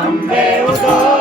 अंबे उदो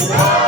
Whoa!